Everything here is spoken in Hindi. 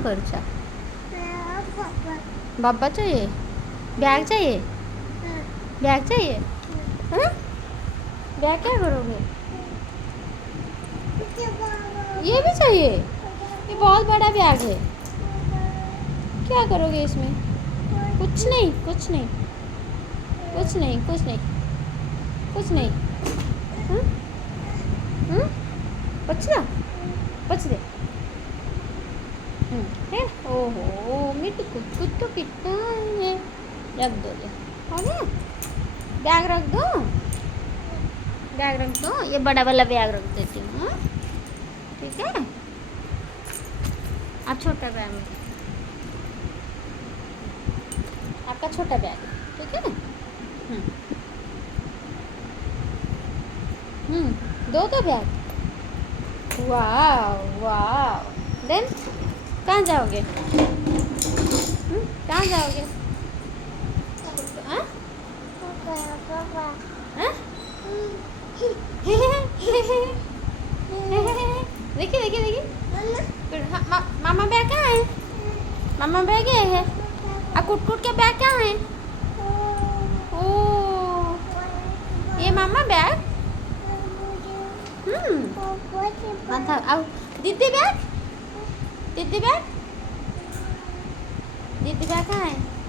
कौन करुचा बाबा चाहिए बैग चाहिए बैग चाहिए हाँ? बैग क्या करोगे ये भी चाहिए ये बहुत बड़ा बैग है क्या करोगे इसमें कुछ नहीं कुछ नहीं कुछ नहीं कुछ नहीं कुछ नहीं हम्म हम्म पछला पछ दे है ओहो मिट्टी कुछ तो कितना है रख दो ये हो गया बैग रख दो बैग रख दो ये बड़ा वाला बैग रख देती हूँ हाँ? ठीक है आप छोटा बैग में आपका छोटा बैग है ठीक है दो तो बैग वाह वाह देन कहाँ जाओगे कहाँ जाओगे हाँ हाँ देखिए देखिए देखिए मामा बैग कहाँ है मामा बैग है आ कुट कुट के बैग कहाँ है ओ ये मामा बैग माथा आओ दीदी बैग दीदी बैग कहाँ है